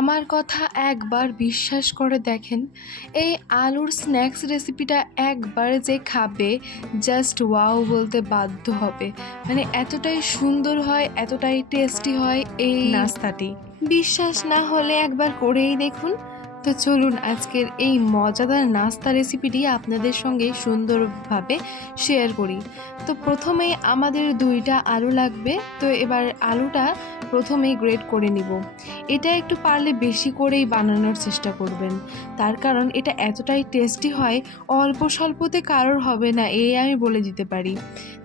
আমার কথা একবার বিশ্বাস করে দেখেন, এই আলুর স্ন্যাক্স রেসিপিটা একবার যে খাবে জাস্ট ওয়াও বলতে বাধ্য হবে। মানে এতটাই সুন্দর হয়, এতটাই টেস্টি হয় এই নাস্তাটি। বিশ্বাস না হলে একবার করেই দেখুন। তো চলুন আজকের এই মজাদার নাস্তা রেসিপিটি আপনাদের সঙ্গে সুন্দরভাবে শেয়ার করি। তো প্রথমেই আমাদের 2টা আলু লাগবে। তো এবার আলুটা প্রথমেই গ্রেট করে নিব। এটা একটু পারলে বেশি করেই বানানোর চেষ্টা করবেন, তার কারণ এটা এতটাই টেস্টি হয়, অল্প স্বল্পতে কারোর হবে না এই আমি বলে দিতে পারি।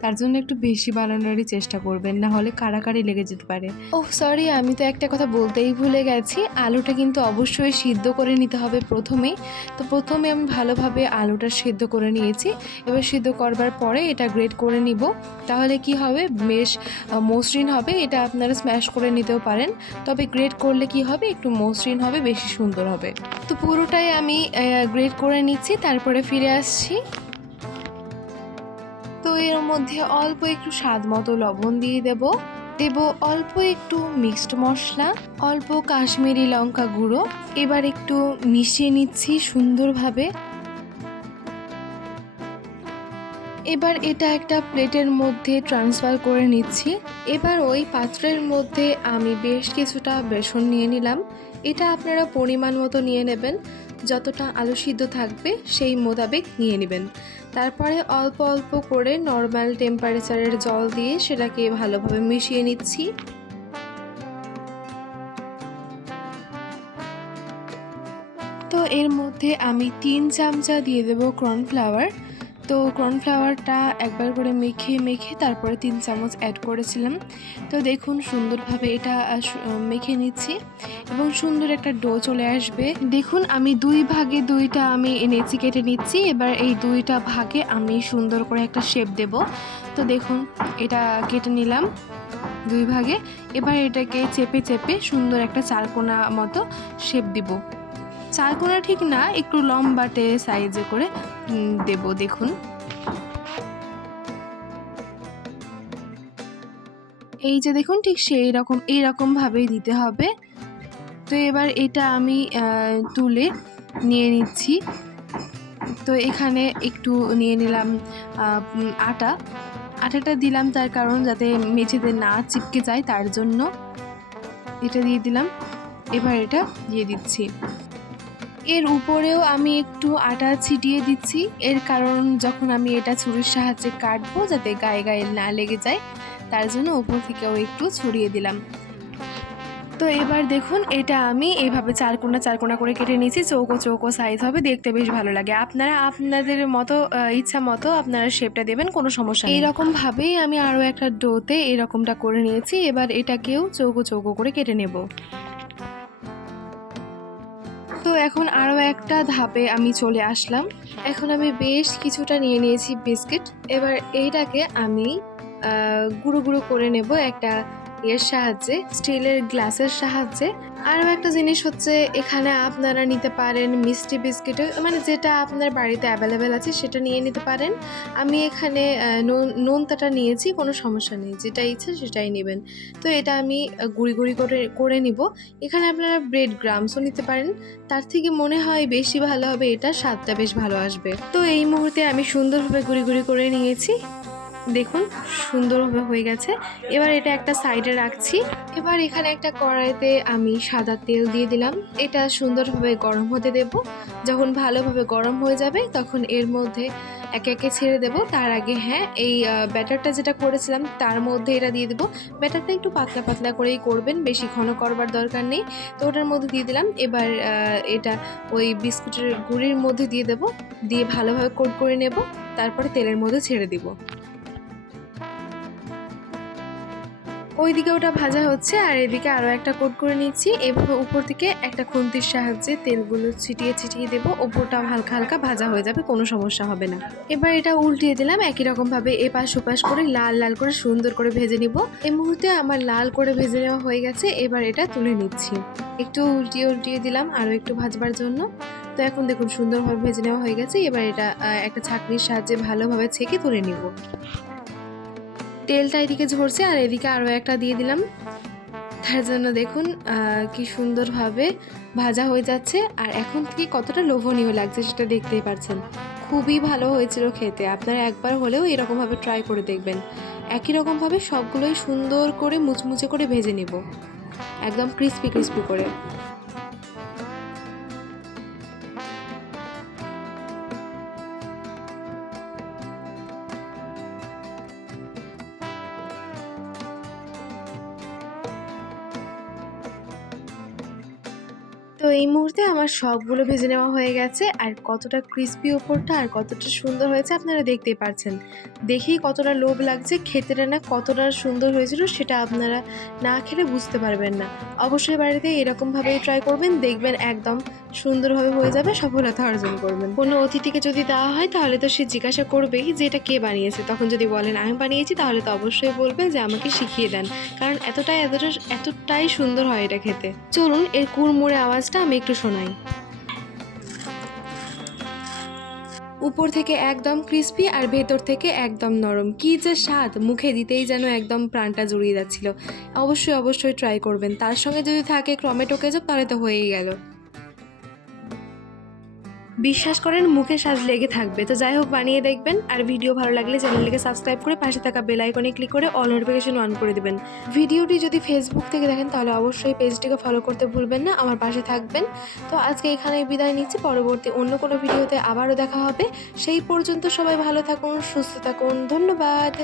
তার জন্য একটু বেশি বানানোরই চেষ্টা করবেন, না হলে কাড়াকাড়ি লেগে যেতে পারে। ওহ সরি, আমি তো একটা কথা বলতেই ভুলে গেছি, আলুটা কিন্তু অবশ্যই সিদ্ধ করে নিতে হবে প্রথমেই। তো প্রথমে আমি ভালোভাবে আলুটা সিদ্ধ করে নিয়েছি। এবার সিদ্ধ করবার পরে এটা গ্রেট করে নিব, তাহলে কি হবে বেশ মসৃণ হবে। এটা আপনারা স্ম্যাশ করে নিতেও পারেন, তবে গ্রেট করলে কি হবে একটু মসৃণ হবে, বেশি সুন্দর হবে। তো পুরোটাই আমি গ্রেট করে নিচ্ছি, তারপরে ফিরে আসছি। তো এর মধ্যে অল্প একটু স্বাদ মতো লবণ দিয়ে দেব অল্প একটু মিক্সড মশলা, অল্প কাশ্মীরি লঙ্কা গুঁড়ো। এবার একটু মিশিয়ে নিচ্ছি সুন্দরভাবে। এবার এটা একটা প্লেটের মধ্যে ট্রান্সফার করে নিচ্ছি। এবার ওই পাত্রের মধ্যে আমি বেশ কিছুটা বেসন নিয়ে নিলাম। এটা আপনারা পরিমাণ মতো নিয়ে নেবেন, যতটা আলু সিদ্ধ থাকবে সেই মোতাবেক নিয়ে নেবেন। তারপরে অল্প অল্প করে নর্মাল টেম্পারেচারের জল দিয়ে সেটাকে ভালোভাবে মিশিয়ে নিচ্ছি। তো এর মধ্যে আমি 3 চামচা দিয়ে দেব কর্নফ্লাওয়ার। তো কর্নফ্লাওয়ারটা একবার করে মেখে তারপরে 3 চামচ অ্যাড করেছিলাম। তো দেখুন সুন্দরভাবে এটা মেখে নিচ্ছি এবং সুন্দর একটা ডো চলে আসবে। দেখুন আমি 2 ভাগে 2টা আমি নেচি কেটে নিচ্ছি। এবার এই 2টা ভাগে আমি সুন্দর করে একটা শেপ দেব। তো দেখুন এটা কেটে নিলাম 2 ভাগে। এবার এটাকে চেপে চেপে সুন্দর একটা চারকোনা মতো শেপ দিব। চারকোনা ঠিক না, একটু লম্বাটে সাইজে করে দেব। দেখুন এই যে দেখুন ঠিক সেই রকম এইরকম ভাবেই দিতে হবে। তো এবার এটা আমি তুলে নিয়ে নিচ্ছি। তো এখানে একটু নিয়ে নিলাম আটাটা দিলাম, তার কারণ যাতে মেঝেতে না চিপকে যায় তার জন্য এটা দিয়ে দিলাম। এবার এটা দিয়ে দিচ্ছি। এর উপরেও আমি একটু আটা ছিটিয়ে দিচ্ছি, এর কারণ যখন আমি এটা ছুরির সাহায্যে কাটবো যাতে গায়ে গায়ে না লেগে যায়, তার জন্য উপর থেকেও একটু ছড়িয়ে দিলাম। তো এবার দেখুন এটা আমি এইভাবে চারকোনা করে কেটে নিয়েছি। চৌকো চৌকো সাইজ হবে, দেখতে বেশ ভালো লাগে। আপনারা আপনাদের মতো ইচ্ছা মতো আপনারা শেপটা দেবেন, কোনো সমস্যা নেই। এইরকমভাবেই আমি আরও একটা ডোতে এরকমটা করে নিয়েছি। এবার এটাকেও চৌকো চৌকো করে কেটে নেব। তো এখন আরও একটা ধাপে আমি চলে আসলাম। এখন আমি বেশ কিছুটা নিয়ে নিয়েছি বিস্কিট। এবার এইটাকে আমি গুঁড়ো গুঁড়ো করে নেব একটা এর সাহায্যে, স্টিলের গ্লাসের সাহায্যে। আরও একটা জিনিস হচ্ছে এখানে আপনারা নিতে পারেন মিষ্টি বিস্কিট, মানে যেটা আপনার বাড়িতে অ্যাভেলেবেল আছে সেটা নিয়ে নিতে পারেন। আমি এখানে নোনতাটা নিয়েছি, কোনো সমস্যা নেই, যেটা ইচ্ছে সেটাই নেবেন। তো এটা আমি গুঁড়ি গুঁড়ি করে নিব। এখানে আপনারা ব্রেড গ্রামসও নিতে পারেন, তার থেকে মনে হয় বেশি ভালো হবে, এটা স্বাদটা বেশ ভালো আসবে। তো এই মুহূর্তে আমি সুন্দরভাবে গুঁড়ি গুঁড়ি করে নিয়েছি। দেখুন সুন্দরভাবে হয়ে গেছে। এবার এটা একটা সাইডে রাখছি। এবার এখানে একটা কড়াইতে আমি সাদা তেল দিয়ে দিলাম। এটা সুন্দরভাবে গরম হতে দেব। যখন ভালোভাবে গরম হয়ে যাবে তখন এর মধ্যে একে একে ছেড়ে দেব। তার আগে হ্যাঁ, এই ব্যাটারটা যেটা করেছিলাম তার মধ্যে এটা দিয়ে দেবো। ব্যাটারটা একটু পাতলা পাতলা করেই করবেন, বেশি ঘন করবার দরকার নেই। তো ওটার মধ্যে দিয়ে দিলাম। এবার এটা ওই বিস্কুটের গুঁড়ির মধ্যে দিয়ে দেব, দিয়ে ভালোভাবে কোট করে নেব, তারপরে তেলের মধ্যে ছেড়ে দিব। ওইদিকে ওটা ভাজা হচ্ছে আর এদিকে আরও একটা কোট করে নিচ্ছি। এভাবে উপর থেকে একটা খুন্তির সাহায্যে তেলগুলো ছিটিয়ে ছিটিয়ে দেবো, ওপরটাও হালকা হালকা ভাজা হয়ে যাবে, কোনো সমস্যা হবে না। এবার এটা উল্টিয়ে দিলাম, একই রকমভাবে এপাশ ওপাশ করে লাল লাল করে সুন্দর করে ভেজে নিব। এই মুহূর্তে আমার লাল করে ভেজে নেওয়া হয়ে গেছে। এবার এটা তুলে নিচ্ছি, একটু উল্টিয়ে দিলাম আরও একটু ভাজবার জন্য। তো এখন দেখুন সুন্দরভাবে ভেজে নেওয়া হয়ে গেছে। এবার এটা একটা ছাঁকনির সাহায্যে ভালোভাবে ছেঁকে তুলে নিব। তেলটা এদিকে ঝরছে আর এদিকে আরও একটা দিয়ে দিলাম। তার জন্য দেখুন কি সুন্দরভাবে ভাজা হয়ে যাচ্ছে আর এখন থেকে কতটা লোভনীয় লাগছে সেটা দেখতেই পাচ্ছেন। খুবই ভালো হয়েছিল খেতে। আপনারা একবার হলেও এরকমভাবে ট্রাই করে দেখবেন। একই রকমভাবে সবগুলোই সুন্দর করে মুচমুচে করে ভেজে নেব, একদম ক্রিস্পি ক্রিস্পি করে। তো এই মুহূর্তে আমার সবগুলো ভেজে নেওয়া হয়ে গেছে আর কতটা ক্রিস্পি ওপরটা আর কতটা সুন্দর হয়েছে আপনারা দেখতেই পাচ্ছেন। দেখেই কতটা লোভ লাগছে, খেতে না কতটা সুন্দর হয়েছিল সেটা আপনারা না খেলে বুঝতে পারবেন না। অবশ্যই বাড়িতে এরকমভাবেই ট্রাই করবেন, দেখবেন একদম সুন্দরভাবে হয়ে যাবে, সফলতা অর্জন করবেন। কোনো অতিথিকে যদি দেওয়া হয় তাহলে তো সে জিজ্ঞাসা করবেই যে এটা কে বানিয়েছে। তখন যদি বলেন আমি বানিয়েছি তাহলে তো অবশ্যই বলবে যে আমাকে শিখিয়ে দেন, কারণ এতটাই সুন্দর হয় এটা খেতে। চলুন এর কুড়মুড়ে আওয়াজটা আমি একটু শোনাই। উপর থেকে একদম ক্রিস্পি আর ভেতর থেকে একদম নরম, কি যে স্বাদ, মুখে দিতেই যেন একদম প্রাণটা জুড়িয়ে যাচ্ছিল। অবশ্যই ট্রাই করবেন। তার সঙ্গে যদি থাকে টমেটো কেচাপ তাহলে তো হয়েই গেল। বিশ্বাস করেন মুখে স্বাদ লেগে থাকবে। তো যাই হোক বানিয়ে দেখবেন, আর ভিডিও ভালো লাগলে চ্যানেলটিকে সাবস্ক্রাইব করে পাশে থাকা বেল আইকনে ক্লিক করে অল নোটিফিকেশন অন করে দেবেন। ভিডিওটি যদি ফেসবুক থেকে দেখেন তাহলে অবশ্যই পেজটিকে ফলো করতে ভুলবেন না, আমার পাশে থাকবেন। তো আজকে এখানেই বিদায় নিচ্ছি, পরবর্তী অন্য কোনো ভিডিওতে আবারও দেখা হবে। সেই পর্যন্ত সবাই ভালো থাকুন, সুস্থ থাকুন, ধন্যবাদ।